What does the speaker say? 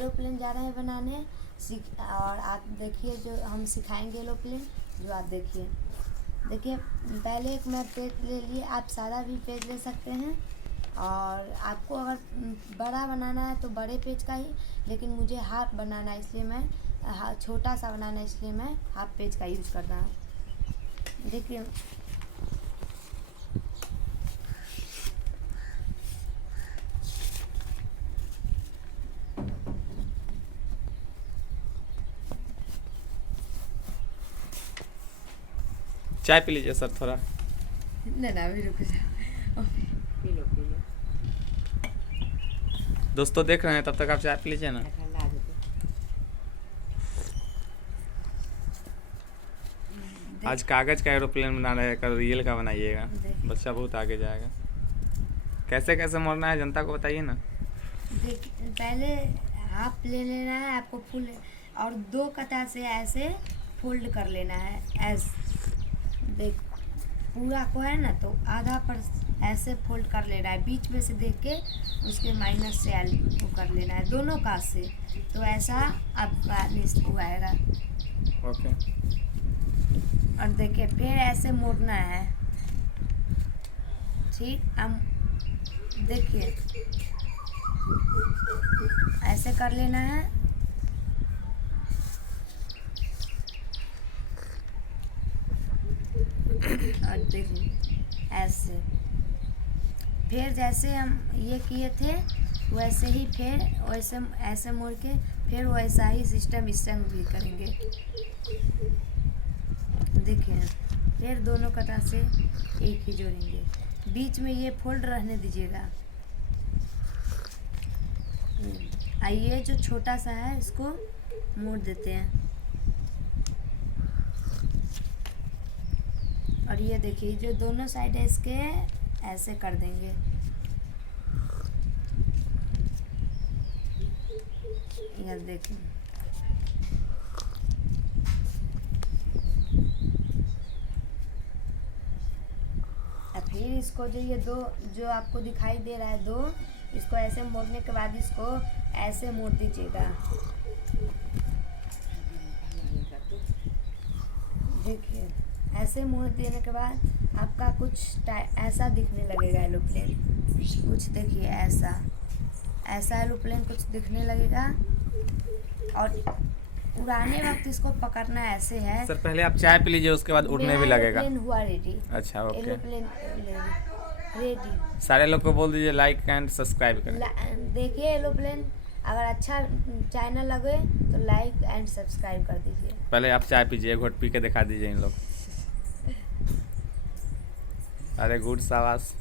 Aeroplane जा रहे हैं बनाने और आप देखिए जो हम सिखाएंगे एरोप्लेन, जो आप देखिए पहले एक मैं पेज ले लिए, आप सादा भी पेज ले सकते हैं। और आपको अगर बड़ा बनाना है तो बड़े पेज का ही, लेकिन मुझे हाफ बनाना है इसलिए मैं छोटा सा बनाना है इसलिए मैं हाफ पेज का यूज़ कर रहा हूँ। देखिए चाय पी लीजिए सर थोड़ा। ना अभी रुक जाओ, पी लो पी लो, दोस्तों देख रहे हैं तब तक आप चाय पी लीजिए ना। ठंडा आ जाते। आज कागज़ का एरोप्लेन बना रहे हैं, कल रियल का बनाइएगा, बच्चा बहुत आगे जाएगा। कैसे कैसे मोड़ना है जनता को बताइए ना। पहले हाफ ले लेना है आपको फुल, और 2 कटा से ऐसे फोल्ड कर लेना है। देख पूरा को है ना, तो आधा पर ऐसे फोल्ड कर लेना है, बीच में से देख के उसके माइनस से वो कर लेना है दोनों काज से, तो ऐसा आपका लिस्ट हुआ आएगा। ओके। और देखिए फिर ऐसे मोड़ना है, ठीक। हम देखिए ऐसे कर लेना है, और देखिए ऐसे फिर जैसे हम ये किए थे वैसे ही फिर वैसे ऐसे मोड़ के फिर वैसा ही सिस्टम इस संग भी करेंगे। देखिए फिर दोनों कटा से एक ही जोड़ेंगे, बीच में ये फोल्ड रहने दीजिएगा। आइए जो छोटा सा है इसको मोड़ देते हैं, और ये देखिए जो दोनों साइड है इसके ऐसे कर देंगे। ये देखिए फिर इसको जो ये दो जो आपको दिखाई दे रहा है दो, इसको ऐसे मोड़ने के बाद इसको ऐसे मोड़ दीजिएगा। देखिए ऐसे मोड़ देने के बाद आपका कुछ ऐसा दिखने लगेगा एरोप्लेन, कुछ देखिए ऐसा एरोप्लेन कुछ दिखने लगेगा। और उड़ाने वक्त इसको पकड़ना ऐसे है। सर पहले आप चाय पी लीजिए, उसके बाद उड़ने भी लगेगा। एरोप्लेन हुआ रेडी। अच्छा ओके। Aeroplane ready. सारे लोग को बोल दीजिए लाइक एंड सब्सक्राइब करें। देखिए एरोप्लेन अगर अच्छा चैनल लगे तो लाइक एंड सब्सक्राइब कर दीजिए। पहले आप चाय पीजिए, घोट पी के दिखा दीजिए इन लोग। अरे गुड शाबाश।